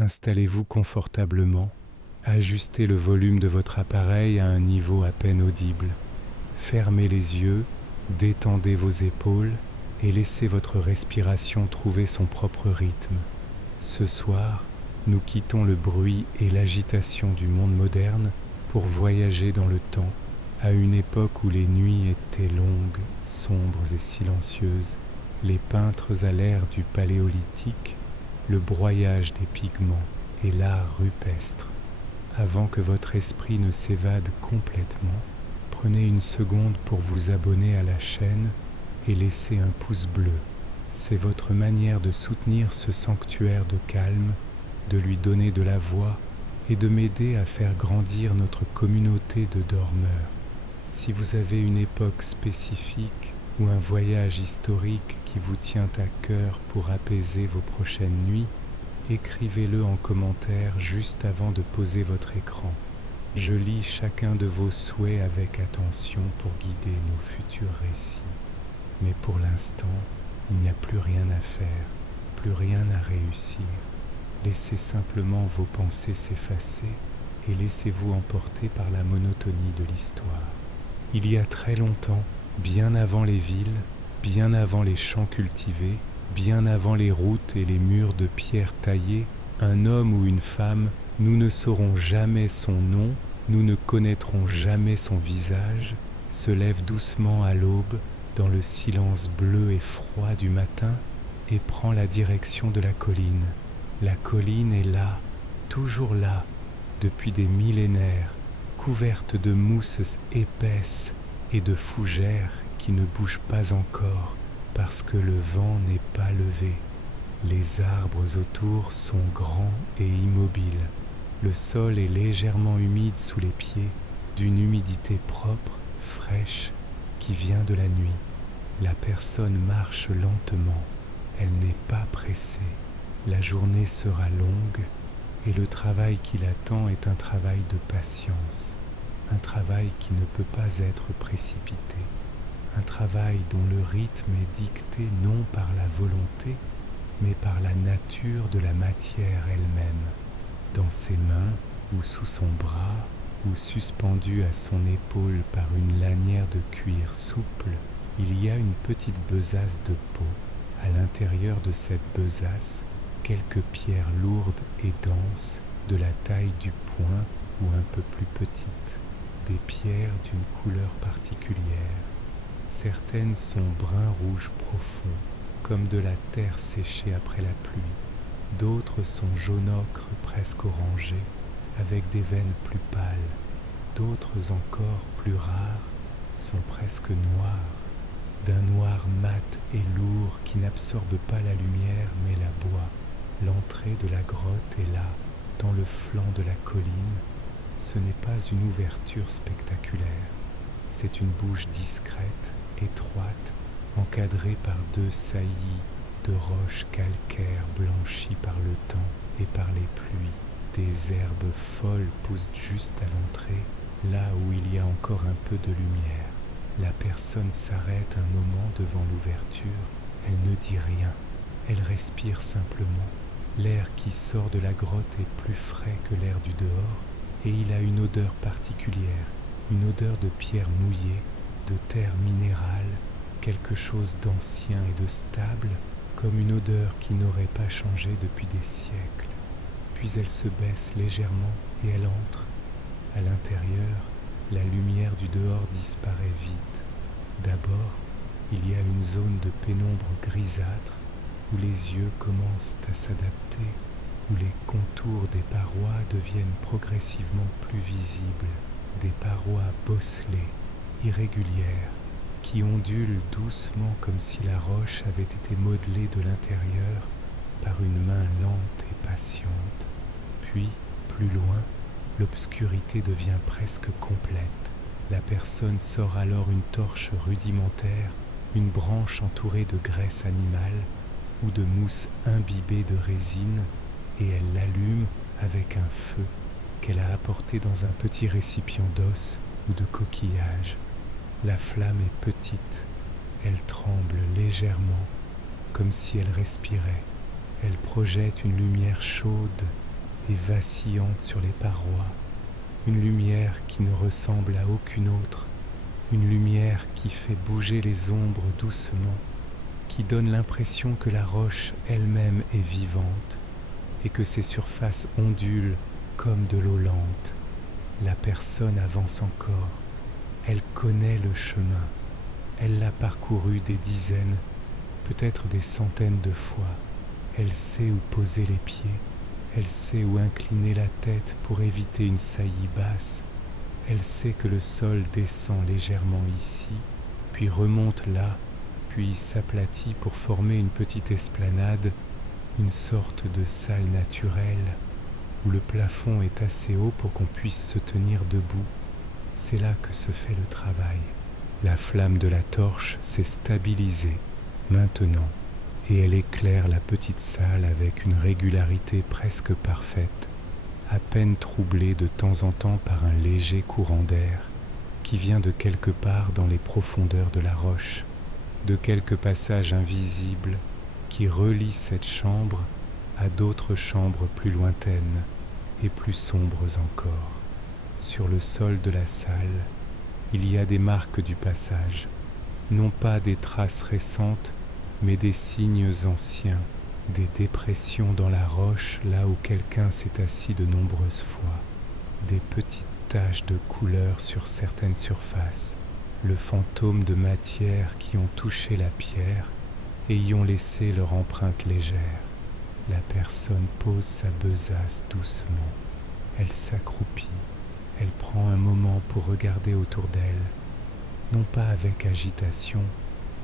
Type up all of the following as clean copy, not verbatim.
Installez-vous confortablement, ajustez le volume de votre appareil à un niveau à peine audible. Fermez les yeux, détendez vos épaules et laissez votre respiration trouver son propre rythme. Ce soir, nous quittons le bruit et l'agitation du monde moderne pour voyager dans le temps, à une époque où les nuits étaient longues, sombres et silencieuses, les peintres à l'ère du paléolithique, le broyage des pigments et l'art rupestre. Avant que votre esprit ne s'évade complètement, prenez une seconde pour vous abonner à la chaîne et laisser un pouce bleu. C'est votre manière de soutenir ce sanctuaire de calme, de lui donner de la voix et de m'aider à faire grandir notre communauté de dormeurs. Si vous avez une époque spécifique ou un voyage historique qui vous tient à cœur pour apaiser vos prochaines nuits, écrivez-le en commentaire juste avant de poser votre écran. Je lis chacun de vos souhaits avec attention pour guider nos futurs récits. Mais pour l'instant, il n'y a plus rien à faire, plus rien à réussir. Laissez simplement vos pensées s'effacer et laissez-vous emporter par la monotonie de l'histoire. Il y a très longtemps, bien avant les villes, bien avant les champs cultivés, bien avant les routes et les murs de pierre taillés, un homme ou une femme, nous ne saurons jamais son nom, nous ne connaîtrons jamais son visage, se lève doucement à l'aube, dans le silence bleu et froid du matin, et prend la direction de la colline. La colline est là, toujours là, depuis des millénaires, couverte de mousses épaisses et de fougères qui ne bougent pas encore parce que le vent n'est pas levé. Les arbres autour sont grands et immobiles. Le sol est légèrement humide sous les pieds, d'une humidité propre, fraîche, qui vient de la nuit. La personne marche lentement, elle n'est pas pressée. La journée sera longue et le travail qui l'attend est un travail de patience, un travail qui ne peut pas être précipité, un travail dont le rythme est dicté non par la volonté, mais par la nature de la matière elle-même. Dans ses mains, ou sous son bras, ou suspendu à son épaule par une lanière de cuir souple, il y a une petite besace de peau. À l'intérieur de cette besace, quelques pierres lourdes et denses, de la taille du poing ou un peu plus petites, des pierres d'une couleur particulière. Certaines sont brun-rouge profond, comme de la terre séchée après la pluie. D'autres sont jaunâtres presque orangées, avec des veines plus pâles. D'autres encore, plus rares, sont presque noires, d'un noir mat et lourd qui n'absorbe pas la lumière mais la boit. L'entrée de la grotte est là, dans le flanc de la colline. Ce n'est pas une ouverture spectaculaire, c'est une bouche discrète, étroite, encadrée par deux saillies de roches calcaires blanchies par le temps et par les pluies. Des herbes folles poussent juste à l'entrée, là où il y a encore un peu de lumière. La personne s'arrête un moment devant l'ouverture, elle ne dit rien, elle respire simplement. L'air qui sort de la grotte est plus frais que l'air du dehors et il a une odeur particulière, une odeur de pierre mouillée, de terre minérale, quelque chose d'ancien et de stable, comme une odeur qui n'aurait pas changé depuis des siècles. Puis elle se baisse légèrement et elle entre. À l'intérieur, la lumière du dehors disparaît vite. D'abord, il y a une zone de pénombre grisâtre où les yeux commencent à s'adapter, où les contours des parois deviennent progressivement plus visibles, des parois bosselées, irrégulières, qui ondulent doucement comme si la roche avait été modelée de l'intérieur par une main lente et patiente. Puis, plus loin, l'obscurité devient presque complète. La personne sort alors une torche rudimentaire, une branche entourée de graisse animale ou de mousse imbibée de résine, et elle l'allume avec un feu qu'elle a apporté dans un petit récipient d'os ou de coquillage. La flamme est petite, elle tremble légèrement, comme si elle respirait. Elle projette une lumière chaude et vacillante sur les parois, une lumière qui ne ressemble à aucune autre, une lumière qui fait bouger les ombres doucement, qui donne l'impression que la roche elle-même est vivante et que ses surfaces ondulent comme de l'eau lente. La personne avance encore, elle connaît le chemin, elle l'a parcouru des dizaines, peut-être des centaines de fois. Elle sait où poser les pieds, elle sait où incliner la tête pour éviter une saillie basse. Elle sait que le sol descend légèrement ici, puis remonte là, puis s'aplatit pour former une petite esplanade, une sorte de salle naturelle, où le plafond est assez haut pour qu'on puisse se tenir debout. C'est là que se fait le travail. La flamme de la torche s'est stabilisée, maintenant, et elle éclaire la petite salle avec une régularité presque parfaite, à peine troublée de temps en temps par un léger courant d'air qui vient de quelque part dans les profondeurs de la roche, de quelque passage invisible qui relie cette chambre à d'autres chambres plus lointaines et plus sombres encore. Sur le sol de la salle, il y a des marques du passage, non pas des traces récentes, mais des signes anciens, des dépressions dans la roche là où quelqu'un s'est assis de nombreuses fois, des petites taches de couleur sur certaines surfaces, le fantôme de matière qui ont touché la pierre et y ont laissé leur empreinte légère. La personne pose sa besace doucement, elle s'accroupit, elle prend un moment pour regarder autour d'elle, non pas avec agitation,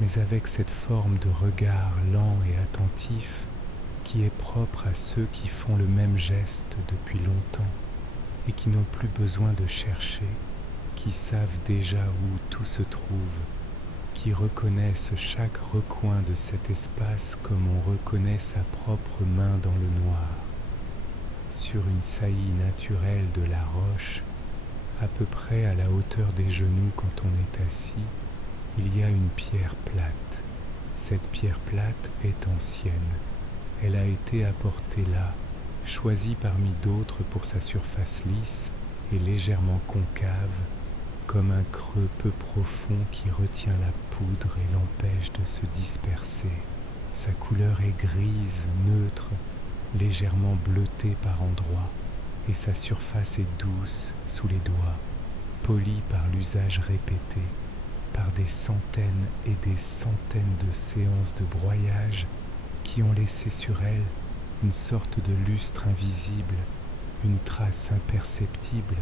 mais avec cette forme de regard lent et attentif qui est propre à ceux qui font le même geste depuis longtemps et qui n'ont plus besoin de chercher, qui savent déjà où tout se trouve, qui reconnaissent chaque recoin de cet espace comme on reconnaît sa propre main dans le noir. Sur une saillie naturelle de la roche, à peu près à la hauteur des genoux quand on est assis, il y a une pierre plate. Cette pierre plate est ancienne. Elle a été apportée là, choisie parmi d'autres pour sa surface lisse et légèrement concave, comme un creux peu profond qui retient la poudre et l'empêche de se disperser. Sa couleur est grise, neutre, légèrement bleutée par endroits, et sa surface est douce sous les doigts, polie par l'usage répété, par des centaines et des centaines de séances de broyage qui ont laissé sur elle une sorte de lustre invisible, une trace imperceptible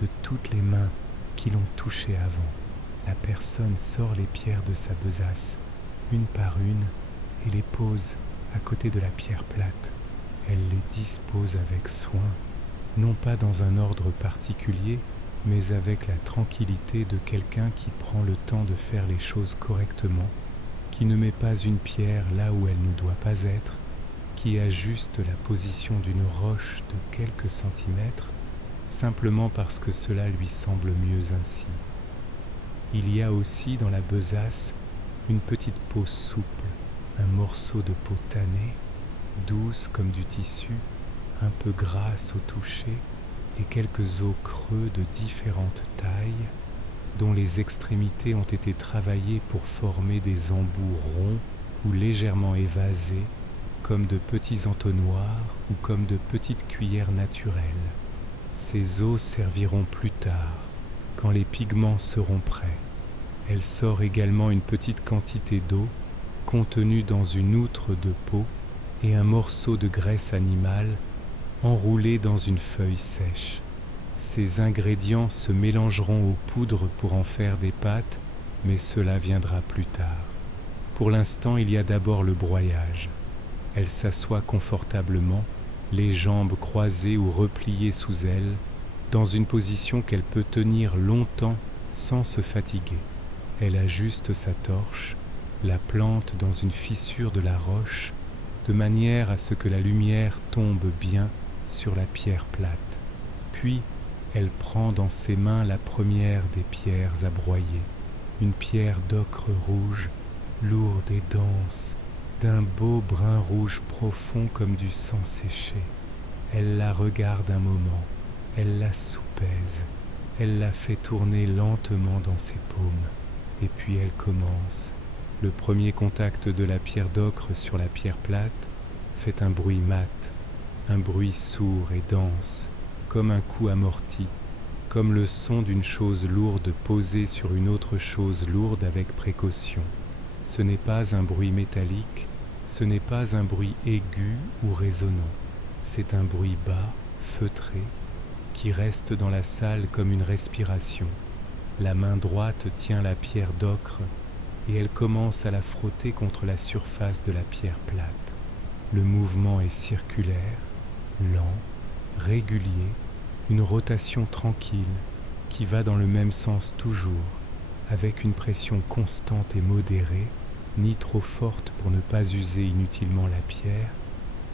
de toutes les mains qui l'ont touchée avant. La personne sort les pierres de sa besace, une par une, et les pose à côté de la pierre plate. Elle les dispose avec soin, non pas dans un ordre particulier, mais avec la tranquillité de quelqu'un qui prend le temps de faire les choses correctement, qui ne met pas une pierre là où elle ne doit pas être, qui ajuste la position d'une roche de quelques centimètres, simplement parce que cela lui semble mieux ainsi. Il y a aussi dans la besace une petite peau souple, un morceau de peau tannée, douce comme du tissu, un peu grasse au toucher, et quelques os creux de différentes tailles, dont les extrémités ont été travaillées pour former des embouts ronds ou légèrement évasés, comme de petits entonnoirs ou comme de petites cuillères naturelles. Ces os serviront plus tard, quand les pigments seront prêts. Elle sort également une petite quantité d'eau, contenue dans une outre de peau, et un morceau de graisse animale, enroulé dans une feuille sèche. Ces ingrédients se mélangeront aux poudres pour en faire des pâtes, mais cela viendra plus tard. Pour l'instant, il y a d'abord le broyage. Elle s'assoit confortablement, les jambes croisées ou repliées sous elle, dans une position qu'elle peut tenir longtemps sans se fatiguer. Elle ajuste sa torche, la plante dans une fissure de la roche, de manière à ce que la lumière tombe bien sur la pierre plate. Puis, elle prend dans ses mains la première des pierres à broyer, une pierre d'ocre rouge, lourde et dense, d'un beau brun rouge profond comme du sang séché. Elle la regarde un moment, elle la soupèse, elle la fait tourner lentement dans ses paumes, et puis elle commence. Le premier contact de la pierre d'ocre sur la pierre plate fait un bruit mat, un bruit sourd et dense, comme un coup amorti, comme le son d'une chose lourde posée sur une autre chose lourde avec précaution. Ce n'est pas un bruit métallique, ce n'est pas un bruit aigu ou résonnant, c'est un bruit bas, feutré, qui reste dans la salle comme une respiration. La main droite tient la pierre d'ocre et elle commence à la frotter contre la surface de la pierre plate. Le mouvement est circulaire, lent, régulier, une rotation tranquille qui va dans le même sens toujours, avec une pression constante et modérée, ni trop forte pour ne pas user inutilement la pierre,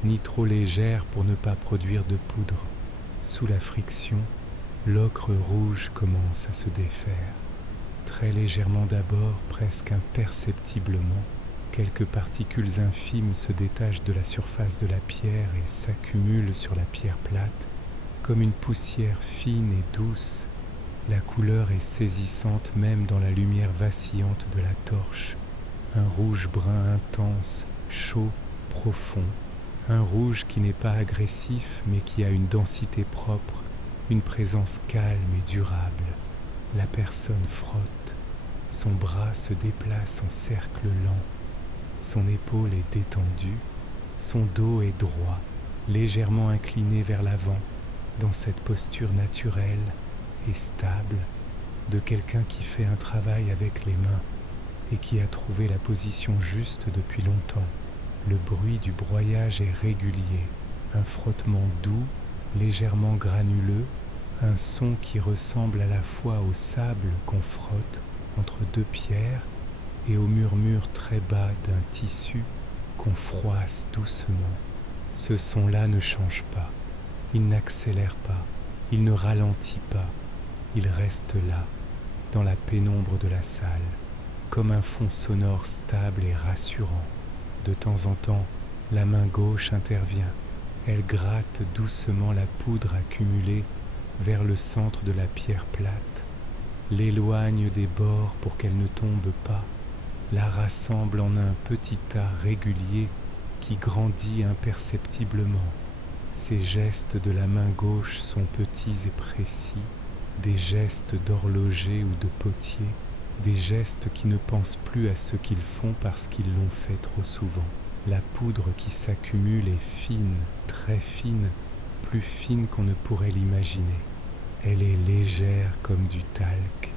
ni trop légère pour ne pas produire de poudre. Sous la friction, l'ocre rouge commence à se défaire. Très légèrement d'abord, presque imperceptiblement, quelques particules infimes se détachent de la surface de la pierre et s'accumulent sur la pierre plate, comme une poussière fine et douce. La couleur est saisissante même dans la lumière vacillante de la torche. Un rouge-brun intense, chaud, profond. Un rouge qui n'est pas agressif mais qui a une densité propre, une présence calme et durable. La personne frotte, son bras se déplace en cercle lent, son épaule est détendue, son dos est droit, légèrement incliné vers l'avant, dans cette posture naturelle et stable de quelqu'un qui fait un travail avec les mains et qui a trouvé la position juste depuis longtemps. Le bruit du broyage est régulier, un frottement doux, légèrement granuleux, un son qui ressemble à la fois au sable qu'on frotte entre deux pierres et au murmure très bas d'un tissu qu'on froisse doucement. Ce son-là ne change pas, il n'accélère pas, il ne ralentit pas, il reste là, dans la pénombre de la salle, comme un fond sonore stable et rassurant. De temps en temps, la main gauche intervient. Elle gratte doucement la poudre accumulée vers le centre de la pierre plate, l'éloigne des bords pour qu'elle ne tombe pas, la rassemble en un petit tas régulier qui grandit imperceptiblement. Ces gestes de la main gauche sont petits et précis, des gestes d'horloger ou de potier, des gestes qui ne pensent plus à ce qu'ils font parce qu'ils l'ont fait trop souvent. La poudre qui s'accumule est fine, très fine, plus fine qu'on ne pourrait l'imaginer. Elle est légère comme du talc,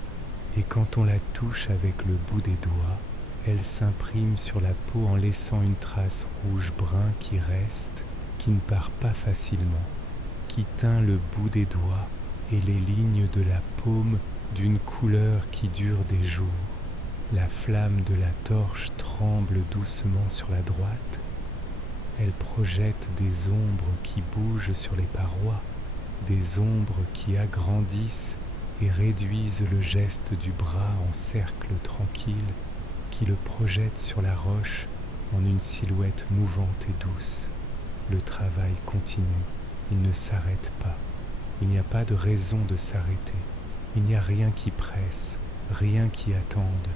et quand on la touche avec le bout des doigts, elle s'imprime sur la peau en laissant une trace rouge-brun qui reste, qui ne part pas facilement, qui teint le bout des doigts et les lignes de la paume d'une couleur qui dure des jours. La flamme de la torche tremble doucement sur la droite. Elle projette des ombres qui bougent sur les parois, des ombres qui agrandissent et réduisent le geste du bras en cercle tranquille qui le projette sur la roche en une silhouette mouvante et douce. Le travail continue, il ne s'arrête pas. Il n'y a pas de raison de s'arrêter. Il n'y a rien qui presse, rien qui attende,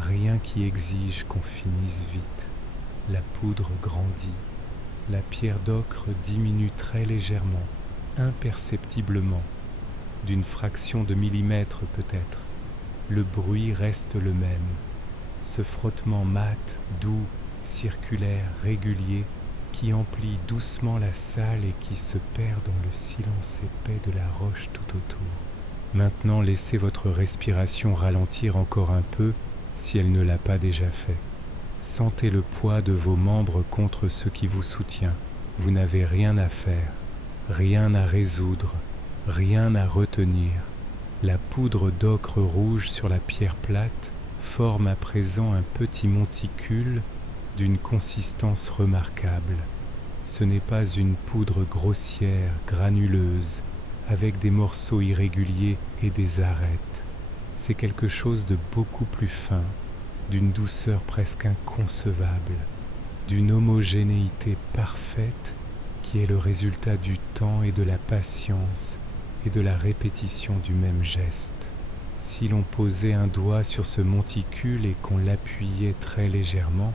rien qui exige qu'on finisse vite. La poudre grandit, la pierre d'ocre diminue très légèrement, imperceptiblement, d'une fraction de millimètre peut-être. Le bruit reste le même. Ce frottement mat, doux, circulaire, régulier, qui emplit doucement la salle et qui se perd dans le silence épais de la roche tout autour. Maintenant, laissez votre respiration ralentir encore un peu si elle ne l'a pas déjà fait. Sentez le poids de vos membres contre ce qui vous soutient. Vous n'avez rien à faire, rien à résoudre, rien à retenir. La poudre d'ocre rouge sur la pierre plate forme à présent un petit monticule d'une consistance remarquable. Ce n'est pas une poudre grossière, granuleuse, avec des morceaux irréguliers et des arêtes. C'est quelque chose de beaucoup plus fin, d'une douceur presque inconcevable, d'une homogénéité parfaite qui est le résultat du temps et de la patience et de la répétition du même geste. Si l'on posait un doigt sur ce monticule et qu'on l'appuyait très légèrement,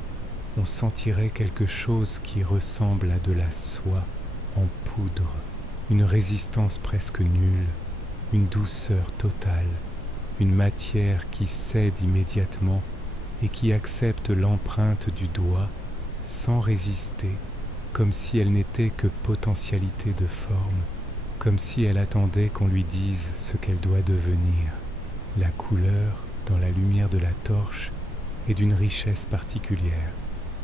on sentirait quelque chose qui ressemble à de la soie en poudre, une résistance presque nulle, une douceur totale, une matière qui cède immédiatement et qui accepte l'empreinte du doigt sans résister, comme si elle n'était que potentialité de forme, comme si elle attendait qu'on lui dise ce qu'elle doit devenir. La couleur, dans la lumière de la torche, est d'une richesse particulière.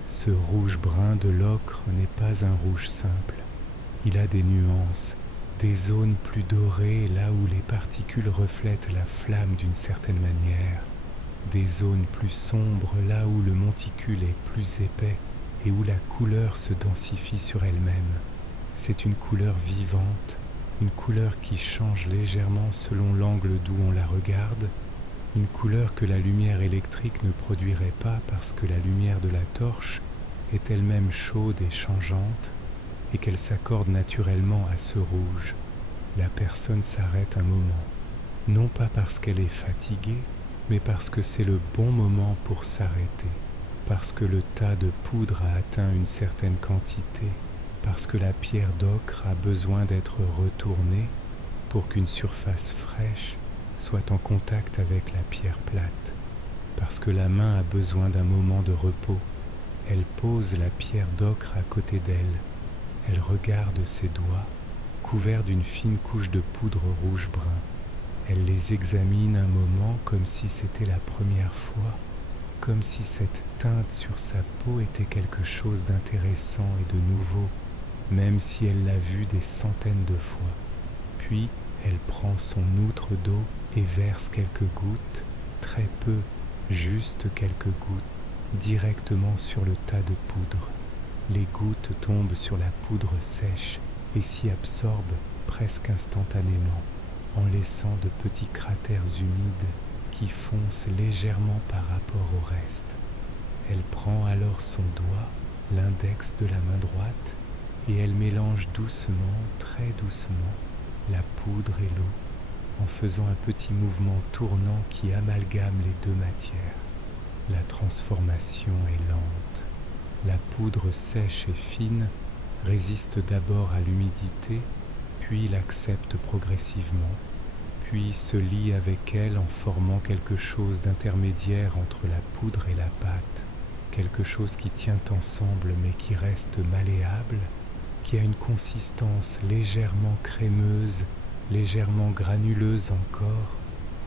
Ce rouge-brun de l'ocre n'est pas un rouge simple. Il a des nuances, des zones plus dorées là où les particules reflètent la flamme d'une certaine manière, des zones plus sombres là où le monticule est plus épais et où la couleur se densifie sur elle-même. C'est une couleur vivante, une couleur qui change légèrement selon l'angle d'où on la regarde, une couleur que la lumière électrique ne produirait pas parce que la lumière de la torche est elle-même chaude et changeante et qu'elle s'accorde naturellement à ce rouge. La personne s'arrête un moment, non pas parce qu'elle est fatiguée, mais parce que c'est le bon moment pour s'arrêter, parce que le tas de poudre a atteint une certaine quantité, parce que la pierre d'ocre a besoin d'être retournée pour qu'une surface fraîche soit en contact avec la pierre plate, parce que la main a besoin d'un moment de repos. Elle pose la pierre d'ocre à côté d'elle, elle regarde ses doigts, couverts d'une fine couche de poudre rouge-brun. Elle les examine un moment comme si c'était la première fois, comme si cette teinte sur sa peau était quelque chose d'intéressant et de nouveau, même si elle l'a vu des centaines de fois. Puis, elle prend son outre d'eau et verse quelques gouttes, très peu, juste quelques gouttes, directement sur le tas de poudre. Les gouttes tombent sur la poudre sèche et s'y absorbent presque instantanément, en laissant de petits cratères humides qui foncent légèrement par rapport au reste. Elle prend alors son doigt, l'index de la main droite, et elle mélange doucement, très doucement, la poudre et l'eau, en faisant un petit mouvement tournant qui amalgame les deux matières. La transformation est lente. La poudre sèche et fine résiste d'abord à l'humidité, puis l'accepte progressivement, puis se lie avec elle en formant quelque chose d'intermédiaire entre la poudre et la pâte, quelque chose qui tient ensemble mais qui reste malléable, qui a une consistance légèrement crémeuse, légèrement granuleuse encore,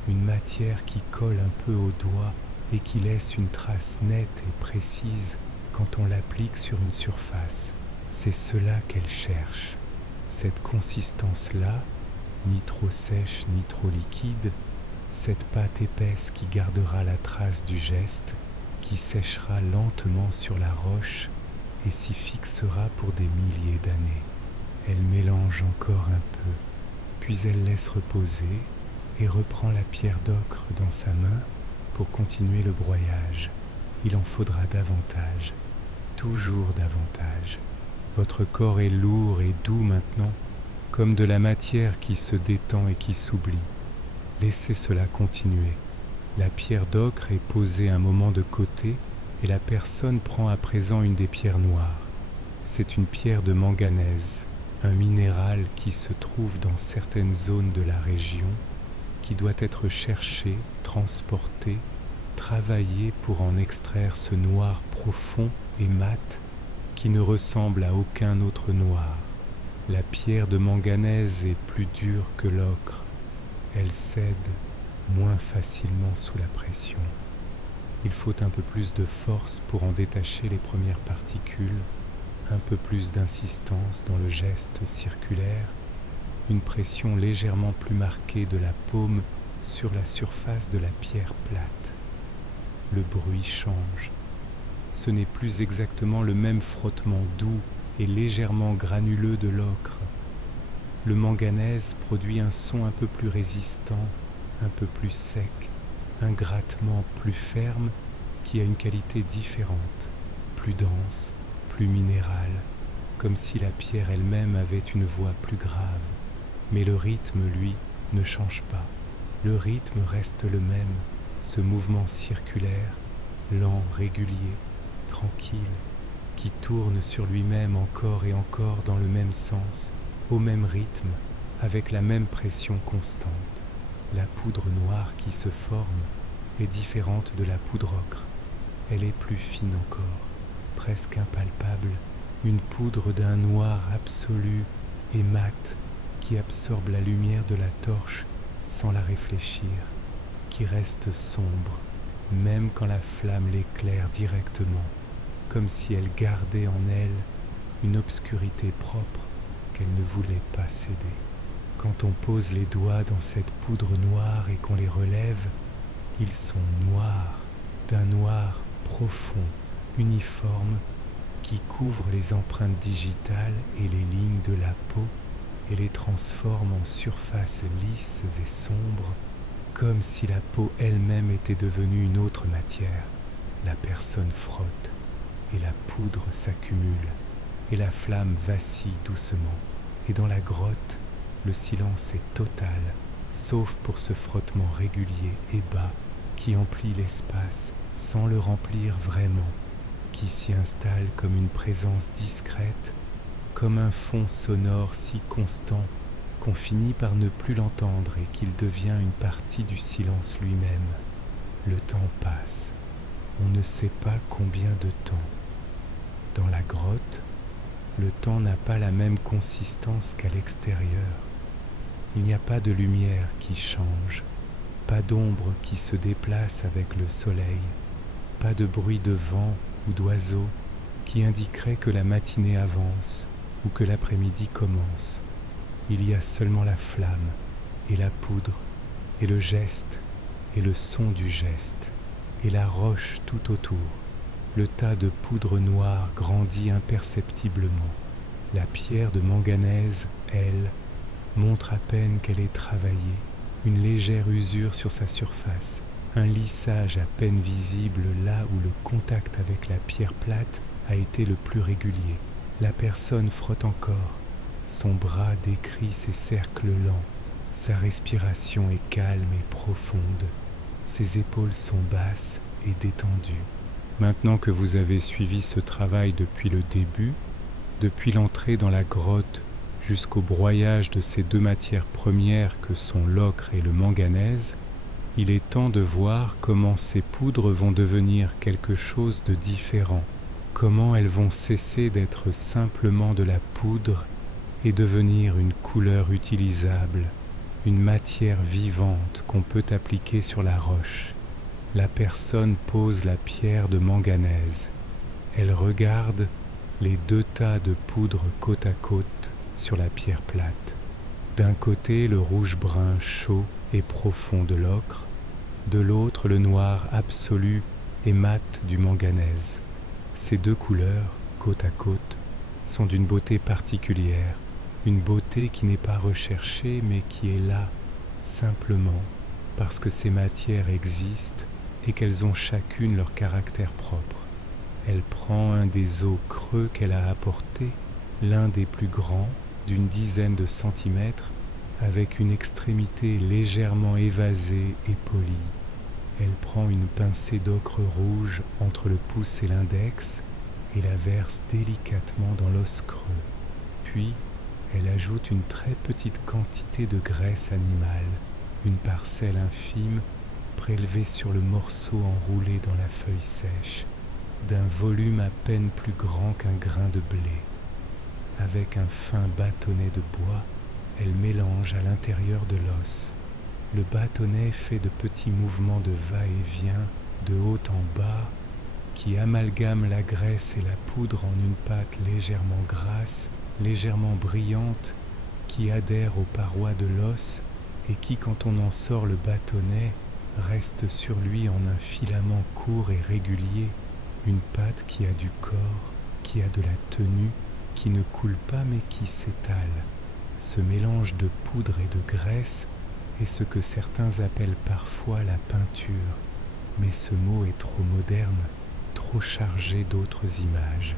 une matière qui colle un peu au doigt et qui laisse une trace nette et précise quand on l'applique sur une surface. C'est cela qu'elle cherche, cette consistance-là, ni trop sèche ni trop liquide, cette pâte épaisse qui gardera la trace du geste, qui séchera lentement sur la roche et s'y fixera pour des milliers d'années. Elle mélange encore un peu, puis elle laisse reposer et reprend la pierre d'ocre dans sa main pour continuer le broyage. Il en faudra davantage, toujours davantage. Votre corps est lourd et doux maintenant, comme de la matière qui se détend et qui s'oublie. Laissez cela continuer. La pierre d'ocre est posée un moment de côté et la personne prend à présent une des pierres noires. C'est une pierre de manganèse, un minéral qui se trouve dans certaines zones de la région, qui doit être cherché, transporté, travaillé pour en extraire ce noir profond et mat qui ne ressemble à aucun autre noir. La pierre de manganèse est plus dure que l'ocre. Elle cède moins facilement sous la pression. Il faut un peu plus de force pour en détacher les premières particules, un peu plus d'insistance dans le geste circulaire, une pression légèrement plus marquée de la paume sur la surface de la pierre plate. Le bruit change. Ce n'est plus exactement le même frottement doux et légèrement granuleux de l'ocre. Le manganèse produit un son un peu plus résistant, un peu plus sec, un grattement plus ferme qui a une qualité différente, plus dense, plus minérale, comme si la pierre elle-même avait une voix plus grave. Mais le rythme, lui, ne change pas. Le rythme reste le même, ce mouvement circulaire, lent, régulier, tranquille, qui tourne sur lui-même encore et encore dans le même sens, au même rythme, avec la même pression constante. La poudre noire qui se forme est différente de la poudre ocre. Elle est plus fine encore, presque impalpable, une poudre d'un noir absolu et mat qui absorbe la lumière de la torche sans la réfléchir, qui reste sombre, même quand la flamme l'éclaire directement, comme si elle gardait en elle une obscurité propre qu'elle ne voulait pas céder. Quand on pose les doigts dans cette poudre noire et qu'on les relève, ils sont noirs, d'un noir profond, uniforme, qui couvre les empreintes digitales et les lignes de la peau et les transforme en surfaces lisses et sombres, comme si la peau elle-même était devenue une autre matière. La personne frotte, et la poudre s'accumule, et la flamme vacille doucement. Et dans la grotte, le silence est total, sauf pour ce frottement régulier et bas qui emplit l'espace sans le remplir vraiment, qui s'y installe comme une présence discrète, comme un fond sonore si constant qu'on finit par ne plus l'entendre et qu'il devient une partie du silence lui-même. Le temps passe, on ne sait pas combien de temps. Dans la grotte, le temps n'a pas la même consistance qu'à l'extérieur. Il n'y a pas de lumière qui change, pas d'ombre qui se déplace avec le soleil, pas de bruit de vent ou d'oiseaux qui indiquerait que la matinée avance ou que l'après-midi commence. Il y a seulement la flamme et la poudre et le geste et le son du geste et la roche tout autour. Le tas de poudre noire grandit imperceptiblement. La pierre de manganèse, elle, montre à peine qu'elle est travaillée, une légère usure sur sa surface, un lissage à peine visible là où le contact avec la pierre plate a été le plus régulier. La personne frotte encore, son bras décrit ses cercles lents, sa respiration est calme et profonde, ses épaules sont basses et détendues. Maintenant que vous avez suivi ce travail depuis le début, depuis l'entrée dans la grotte jusqu'au broyage de ces deux matières premières que sont l'ocre et le manganèse, il est temps de voir comment ces poudres vont devenir quelque chose de différent, comment elles vont cesser d'être simplement de la poudre et devenir une couleur utilisable, une matière vivante qu'on peut appliquer sur la roche. La personne pose la pierre de manganèse. Elle regarde les deux tas de poudre côte à côte sur la pierre plate. D'un côté, le rouge-brun chaud et profond de l'ocre, de l'autre, le noir absolu et mat du manganèse. Ces deux couleurs, côte à côte, sont d'une beauté particulière, une beauté qui n'est pas recherchée mais qui est là, simplement, parce que ces matières existent et qu'elles ont chacune leur caractère propre. Elle prend un des os creux qu'elle a apporté, l'un des plus grands, d'une dizaine de centimètres, avec une extrémité légèrement évasée et polie. Elle prend une pincée d'ocre rouge entre le pouce et l'index et la verse délicatement dans l'os creux. Puis, elle ajoute une très petite quantité de graisse animale, une parcelle infime prélevée sur le morceau enroulé dans la feuille sèche, d'un volume à peine plus grand qu'un grain de blé. Avec un fin bâtonnet de bois, elle mélange à l'intérieur de l'os. Le bâtonnet fait de petits mouvements de va-et-vient, de haut en bas, qui amalgament la graisse et la poudre en une pâte légèrement grasse, légèrement brillante, qui adhère aux parois de l'os et qui, quand on en sort le bâtonnet, reste sur lui en un filament court et régulier, une pâte qui a du corps, qui a de la tenue, qui ne coule pas mais qui s'étale. Ce mélange de poudre et de graisse est ce que certains appellent parfois la peinture, mais ce mot est trop moderne, trop chargé d'autres images.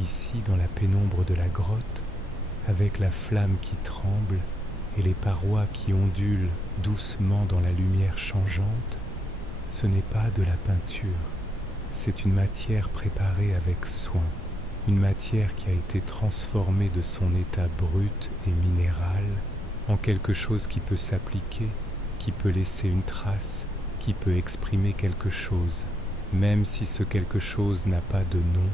ici dans la pénombre de la grotte, avec la flamme qui tremble et les parois qui ondulent doucement dans la lumière changeante, ce n'est pas de la peinture, c'est une matière préparée avec soin, une matière qui a été transformée de son état brut et minéral en quelque chose qui peut s'appliquer, qui peut laisser une trace, qui peut exprimer quelque chose. Même si ce quelque chose n'a pas de nom,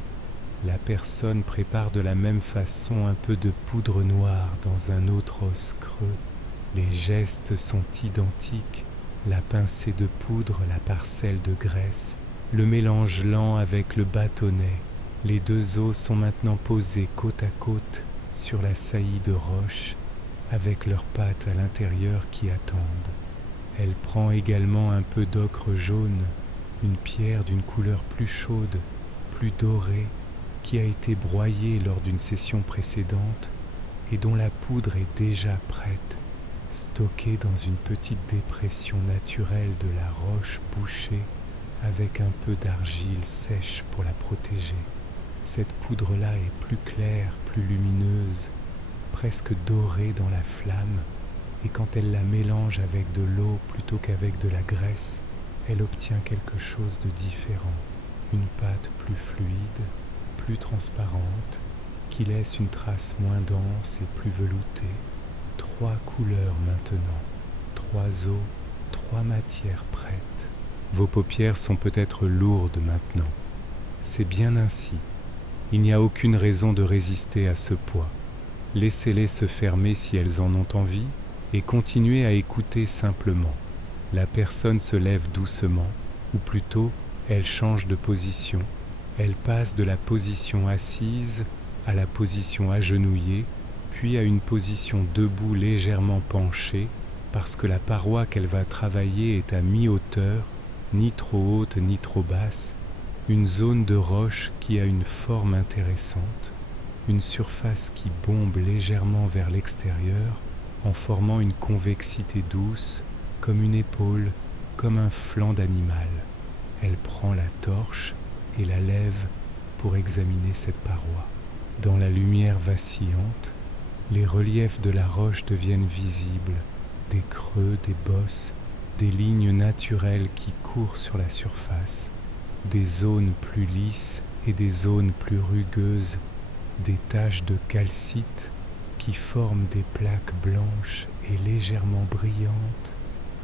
la personne prépare de la même façon un peu de poudre noire dans un autre os creux. Les gestes sont identiques, la pincée de poudre, la parcelle de graisse, le mélange lent avec le bâtonnet. Les deux os sont maintenant posés côte à côte sur la saillie de roche, avec leurs pattes à l'intérieur qui attendent. Elle prend également un peu d'ocre jaune, une pierre d'une couleur plus chaude, plus dorée, qui a été broyée lors d'une session précédente et dont la poudre est déjà prête, stockée dans une petite dépression naturelle de la roche bouchée avec un peu d'argile sèche pour la protéger. Cette poudre-là est plus claire, plus lumineuse, presque dorée dans la flamme, et quand elle la mélange avec de l'eau plutôt qu'avec de la graisse, elle obtient quelque chose de différent, une pâte plus fluide, plus transparente, qui laisse une trace moins dense et plus veloutée. 3 couleurs maintenant, 3 eaux, 3 matières prêtes. Vos paupières sont peut-être lourdes maintenant. C'est bien ainsi. Il n'y a aucune raison de résister à ce poids. Laissez-les se fermer si elles en ont envie et continuez à écouter simplement. La personne se lève doucement, ou plutôt, elle change de position. Elle passe de la position assise à la position agenouillée, puis à une position debout légèrement penchée, parce que la paroi qu'elle va travailler est à mi-hauteur, ni trop haute ni trop basse, une zone de roche qui a une forme intéressante, une surface qui bombe légèrement vers l'extérieur en formant une convexité douce, comme une épaule, comme un flanc d'animal. Elle prend la torche et la lève pour examiner cette paroi. Dans la lumière vacillante, les reliefs de la roche deviennent visibles, des creux, des bosses, des lignes naturelles qui courent sur la surface, des zones plus lisses et des zones plus rugueuses, des taches de calcite qui forment des plaques blanches et légèrement brillantes,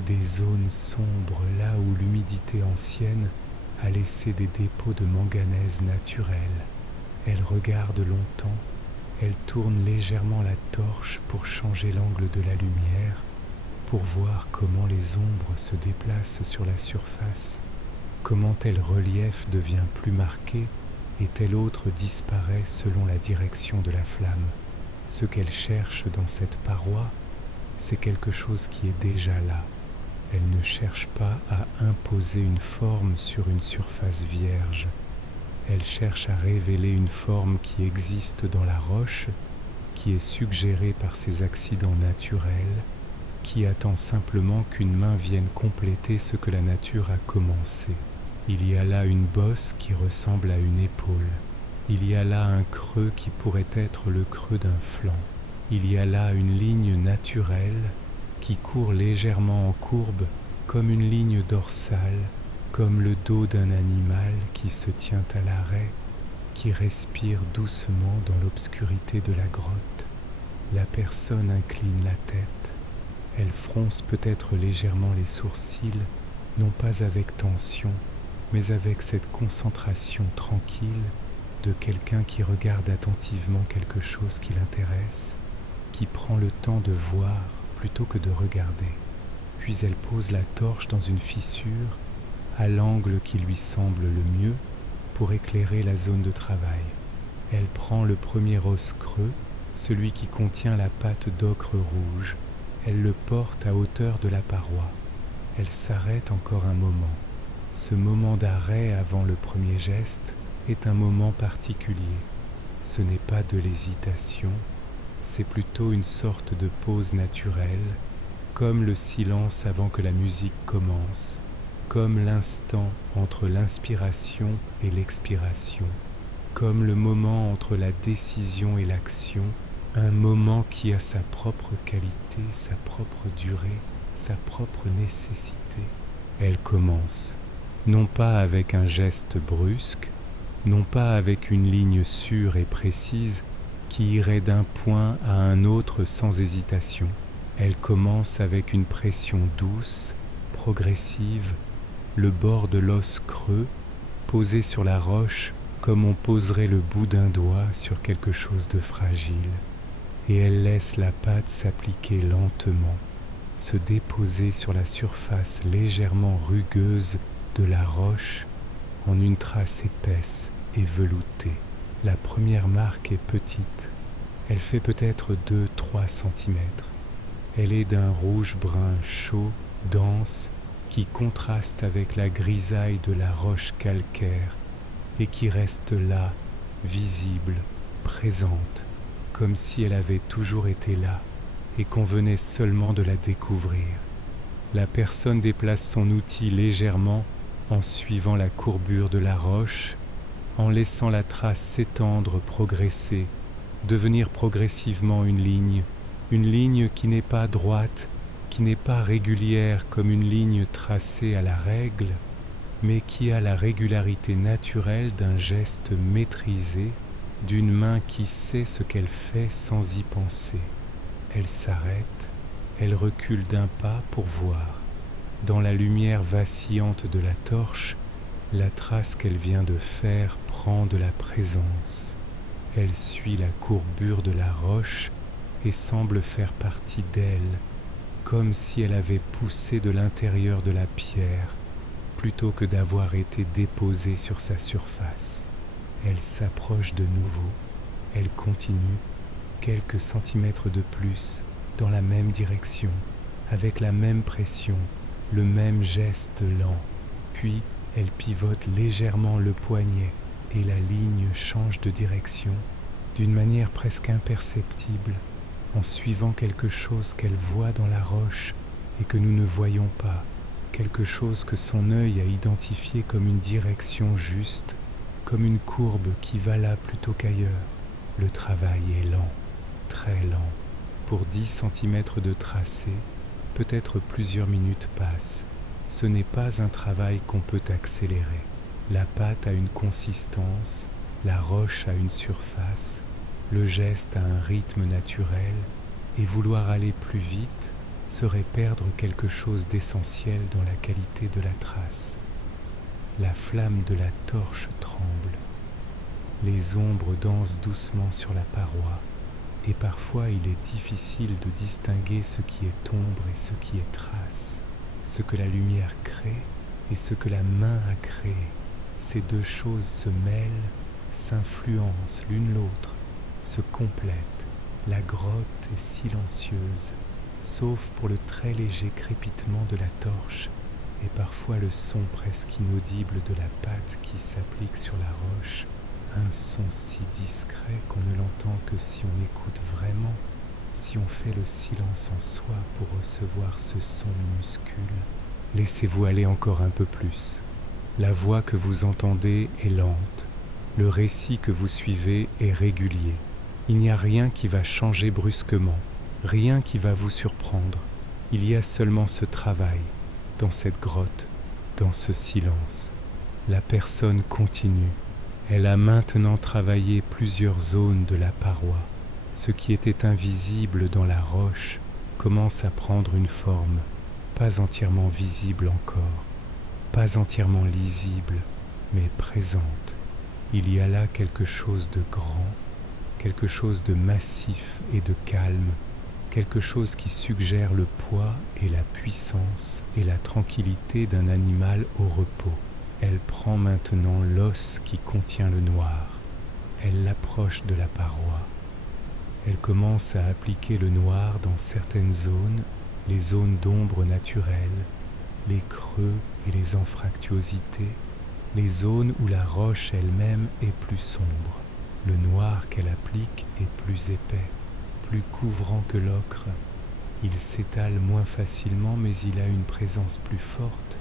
des zones sombres là où l'humidité ancienne a laissé des dépôts de manganèse naturelle. Elle regarde longtemps, elle tourne légèrement la torche pour changer l'angle de la lumière, pour voir comment les ombres se déplacent sur la surface, comment tel relief devient plus marqué et tel autre disparaît selon la direction de la flamme. Ce qu'elle cherche dans cette paroi, c'est quelque chose qui est déjà là. Elle ne cherche pas à imposer une forme sur une surface vierge. Elle cherche à révéler une forme qui existe dans la roche, qui est suggérée par ces accidents naturels, qui attend simplement qu'une main vienne compléter ce que la nature a commencé. Il y a là une bosse qui ressemble à une épaule. Il y a là un creux qui pourrait être le creux d'un flanc. Il y a là une ligne naturelle qui court légèrement en courbe comme une ligne dorsale, comme le dos d'un animal qui se tient à l'arrêt, qui respire doucement dans l'obscurité de la grotte. La personne incline la tête. Elle fronce peut-être légèrement les sourcils, non pas avec tension, mais avec cette concentration tranquille de quelqu'un qui regarde attentivement quelque chose qui l'intéresse, qui prend le temps de voir plutôt que de regarder. Puis elle pose la torche dans une fissure, à l'angle qui lui semble le mieux, pour éclairer la zone de travail. Elle prend le premier os creux, celui qui contient la pâte d'ocre rouge. Elle le porte à hauteur de la paroi. Elle s'arrête encore un moment. Ce moment d'arrêt avant le premier geste est un moment particulier. Ce n'est pas de l'hésitation, c'est plutôt une sorte de pause naturelle, comme le silence avant que la musique commence, comme l'instant entre l'inspiration et l'expiration. comme le moment entre la décision et l'action, un moment qui a sa propre qualité, sa propre durée, sa propre nécessité. Elle commence, non pas avec un geste brusque, non pas avec une ligne sûre et précise qui irait d'un point à un autre sans hésitation. Elle commence avec une pression douce, progressive, le bord de l'os creux, posé sur la roche comme on poserait le bout d'un doigt sur quelque chose de fragile. Et elle laisse la pâte s'appliquer lentement, se déposer sur la surface légèrement rugueuse de la roche en une trace épaisse et veloutée. La première marque est petite, elle fait peut-être 2-3 centimètres. Elle est d'un rouge-brun chaud, dense, qui contraste avec la grisaille de la roche calcaire et qui reste là, visible, présente, comme si elle avait toujours été là et qu'on venait seulement de la découvrir. La personne déplace son outil légèrement en suivant la courbure de la roche, en laissant la trace s'étendre, progresser, devenir progressivement une ligne qui n'est pas droite, qui n'est pas régulière comme une ligne tracée à la règle, mais qui a la régularité naturelle d'un geste maîtrisé, d'une main qui sait ce qu'elle fait sans y penser. Elle s'arrête, elle recule d'un pas pour voir. Dans la lumière vacillante de la torche, la trace qu'elle vient de faire prend de la présence. Elle suit la courbure de la roche et semble faire partie d'elle, comme si elle avait poussé de l'intérieur de la pierre, plutôt que d'avoir été déposée sur sa surface. Elle s'approche de nouveau, elle continue, quelques centimètres de plus, dans la même direction, avec la même pression, le même geste lent. Puis, elle pivote légèrement le poignet et la ligne change de direction, d'une manière presque imperceptible, en suivant quelque chose qu'elle voit dans la roche et que nous ne voyons pas, quelque chose que son œil a identifié comme une direction juste, comme une courbe qui va là plutôt qu'ailleurs. Le travail est lent, très lent. Pour 10 centimètres de tracé, peut-être plusieurs minutes passent. Ce n'est pas un travail qu'on peut accélérer. La pâte a une consistance, la roche a une surface, le geste a un rythme naturel, et vouloir aller plus vite serait perdre quelque chose d'essentiel dans la qualité de la trace. La flamme de la torche tremble, les ombres dansent doucement sur la paroi, et parfois il est difficile de distinguer ce qui est ombre et ce qui est trace, ce que la lumière crée et ce que la main a créé. Ces deux choses se mêlent, s'influencent l'une l'autre, se complètent. La grotte est silencieuse, sauf pour le très léger crépitement de la torche et parfois le son presque inaudible de la pâte qui s'applique sur la roche, un son si discret qu'on ne l'entend que si on écoute vraiment, si on fait le silence en soi pour recevoir ce son minuscule. Laissez-vous aller encore un peu plus. La voix que vous entendez est lente, le récit que vous suivez est régulier. Il n'y a rien qui va changer brusquement, rien qui va vous surprendre. Il y a seulement ce travail, dans cette grotte, dans ce silence. La personne continue. Elle a maintenant travaillé plusieurs zones de la paroi. Ce qui était invisible dans la roche commence à prendre une forme, pas entièrement visible encore, pas entièrement lisible, mais présente. Il y a là quelque chose de grand, quelque chose de massif et de calme, quelque chose qui suggère le poids et la puissance et la tranquillité d'un animal au repos. Elle prend maintenant l'os qui contient le noir. Elle l'approche de la paroi. Elle commence à appliquer le noir dans certaines zones, les zones d'ombre naturelle, les creux et les anfractuosités, les zones où la roche elle-même est plus sombre. Le noir qu'elle applique est plus épais, plus couvrant que l'ocre. Il s'étale moins facilement, mais il a une présence plus forte,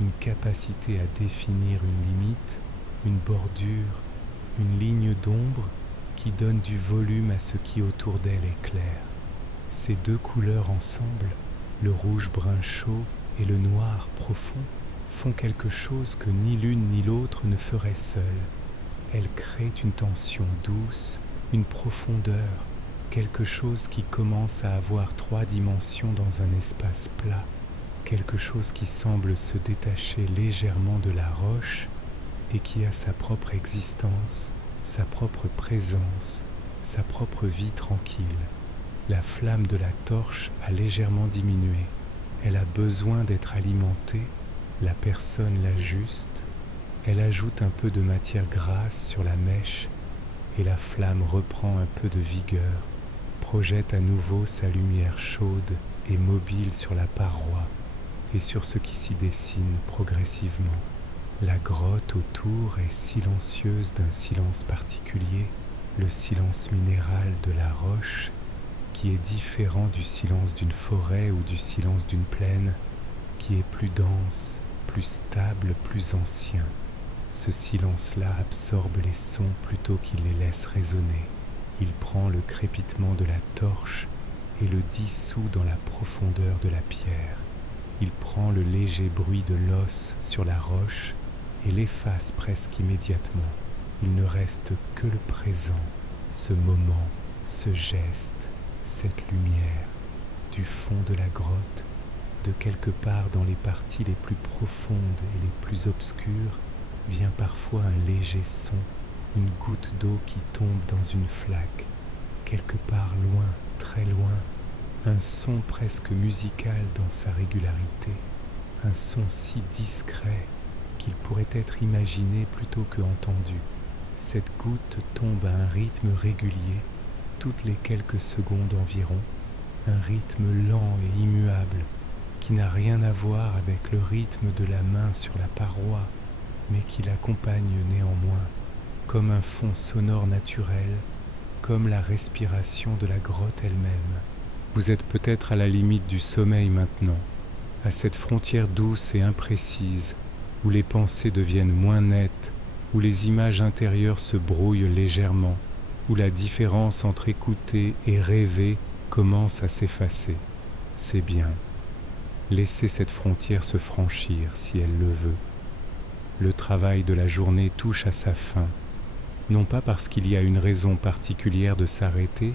une capacité à définir une limite, une bordure, une ligne d'ombre qui donne du volume à ce qui autour d'elle est clair. Ces deux couleurs ensemble, le rouge brun chaud et le noir profond, font quelque chose que ni l'une ni l'autre ne ferait seule. Elles créent une tension douce, une profondeur, quelque chose qui commence à avoir 3 dimensions dans un espace plat, quelque chose qui semble se détacher légèrement de la roche et qui a sa propre existence, sa propre présence, sa propre vie tranquille. La flamme de la torche a légèrement diminué. Elle a besoin d'être alimentée, la personne l'ajuste, elle ajoute un peu de matière grasse sur la mèche et la flamme reprend un peu de vigueur, projette à nouveau sa lumière chaude et mobile sur la paroi et sur ce qui s'y dessine progressivement. La grotte autour est silencieuse d'un silence particulier, le silence minéral de la roche, qui est différent du silence d'une forêt ou du silence d'une plaine, qui est plus dense, plus stable, plus ancien. Ce silence-là absorbe les sons plutôt qu'il les laisse résonner. Il prend le crépitement de la torche et le dissout dans la profondeur de la pierre. Il prend le léger bruit de l'os sur la roche et l'efface presque immédiatement. Il ne reste que le présent, ce moment, ce geste, cette lumière, du fond de la grotte, de quelque part dans les parties les plus profondes et les plus obscures, vient parfois un léger son, une goutte d'eau qui tombe dans une flaque, quelque part loin, très loin, un son presque musical dans sa régularité, un son si discret qu'il pourrait être imaginé plutôt que entendu. Cette goutte tombe à un rythme régulier, toutes les quelques secondes environ, un rythme lent et immuable, qui n'a rien à voir avec le rythme de la main sur la paroi, mais qui l'accompagne néanmoins, comme un fond sonore naturel, comme la respiration de la grotte elle-même. Vous êtes peut-être à la limite du sommeil maintenant, à cette frontière douce et imprécise, où les pensées deviennent moins nettes, où les images intérieures se brouillent légèrement, où la différence entre écouter et rêver commence à s'effacer. C'est bien. Laissez cette frontière se franchir si elle le veut. Le travail de la journée touche à sa fin, non pas parce qu'il y a une raison particulière de s'arrêter,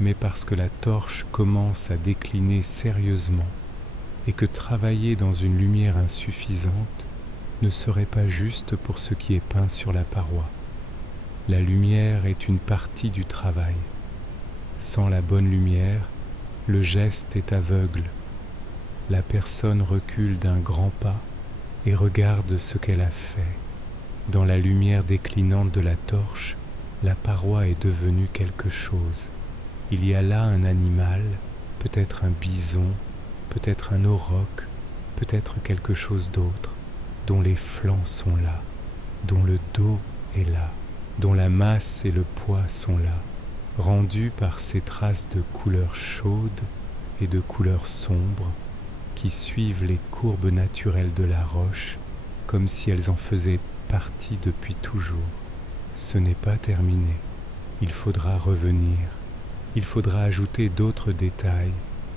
mais parce que la torche commence à décliner sérieusement et que travailler dans une lumière insuffisante ne serait pas juste pour ce qui est peint sur la paroi. La lumière est une partie du travail. Sans la bonne lumière, le geste est aveugle. La personne recule d'un grand pas et regarde ce qu'elle a fait. Dans la lumière déclinante de la torche, la paroi est devenue quelque chose. Il y a là un animal, peut-être un bison, peut-être un auroch, peut-être quelque chose d'autre, dont les flancs sont là, dont le dos est là, dont la masse et le poids sont là, rendus par ces traces de couleurs chaudes et de couleurs sombres qui suivent les courbes naturelles de la roche comme si elles en faisaient partie depuis toujours. Ce n'est pas terminé. Il faudra revenir. Il faudra ajouter d'autres détails,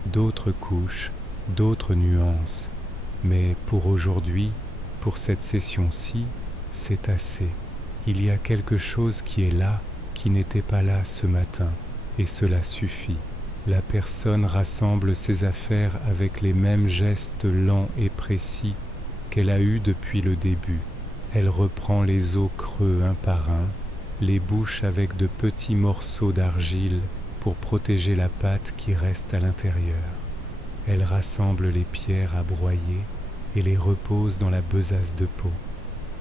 d'autres couches, d'autres nuances. Mais pour aujourd'hui, pour cette session-ci, c'est assez. Il y a quelque chose qui est là, qui n'était pas là ce matin, et cela suffit. La personne rassemble ses affaires avec les mêmes gestes lents et précis qu'elle a eus depuis le début. Elle reprend les os creux un par un, les bouche avec de petits morceaux d'argile pour protéger la pâte qui reste à l'intérieur. Elle rassemble les pierres à broyer et les repose dans la besace de peau.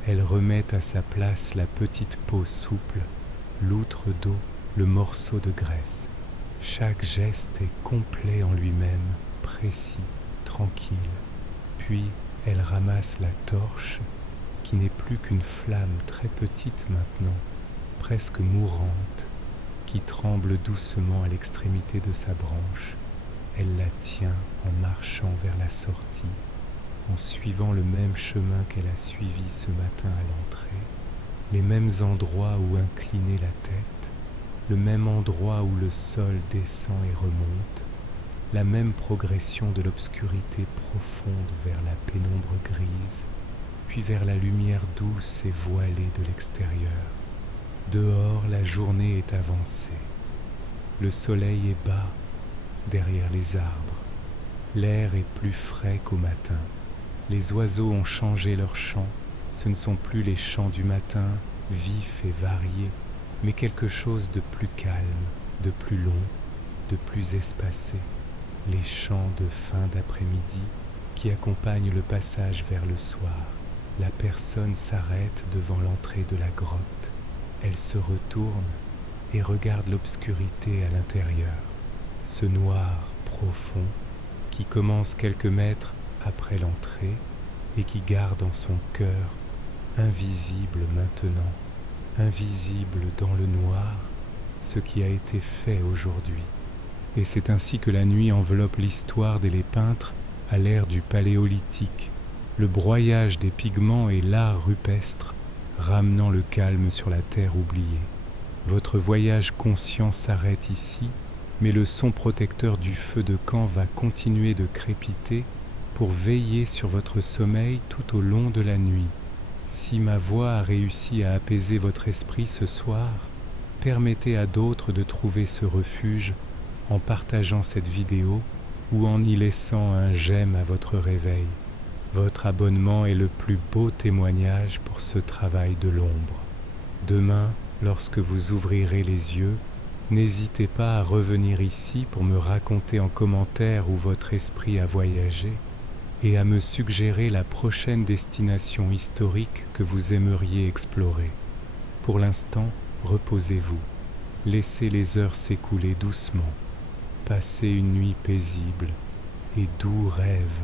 Elle remet à sa place la petite peau souple, l'outre d'eau, le morceau de graisse. Chaque geste est complet en lui-même, précis, tranquille. Puis elle ramasse la torche, qui n'est plus qu'une flamme très petite maintenant, presque mourante, qui tremble doucement à l'extrémité de sa branche. Elle la tient en marchant vers la sortie, en suivant le même chemin qu'elle a suivi ce matin à l'entrée. les mêmes endroits où incliner la tête, le même endroit où le sol descend et remonte, la même progression de l'obscurité profonde vers la pénombre grise, puis vers la lumière douce et voilée de l'extérieur. Dehors, la journée est avancée. Le soleil est bas, derrière les arbres. L'air est plus frais qu'au matin. Les oiseaux ont changé leur chant. Ce ne sont plus les chants du matin, vifs et variés, mais quelque chose de plus calme, de plus long, de plus espacé. Les chants de fin d'après-midi qui accompagnent le passage vers le soir. La personne s'arrête devant l'entrée de la grotte. Elle se retourne et regarde l'obscurité à l'intérieur. Ce noir profond qui commence quelques mètres après l'entrée et qui garde en son cœur, invisible maintenant, invisible dans le noir, ce qui a été fait aujourd'hui. Et c'est ainsi que la nuit enveloppe l'histoire des peintres à l'ère du Paléolithique, le broyage des pigments et l'art rupestre, ramenant le calme sur la terre oubliée. Votre voyage conscient s'arrête ici, mais le son protecteur du feu de camp va continuer de crépiter pour veiller sur votre sommeil tout au long de la nuit. Si ma voix a réussi à apaiser votre esprit ce soir, permettez à d'autres de trouver ce refuge en partageant cette vidéo ou en y laissant un j'aime à votre réveil. Votre abonnement est le plus beau témoignage pour ce travail de l'ombre. Demain, lorsque vous ouvrirez les yeux, n'hésitez pas à revenir ici pour me raconter en commentaire où votre esprit a voyagé et à me suggérer la prochaine destination historique que vous aimeriez explorer. Pour l'instant, reposez-vous. Laissez les heures s'écouler doucement. Passez une nuit paisible et doux rêve.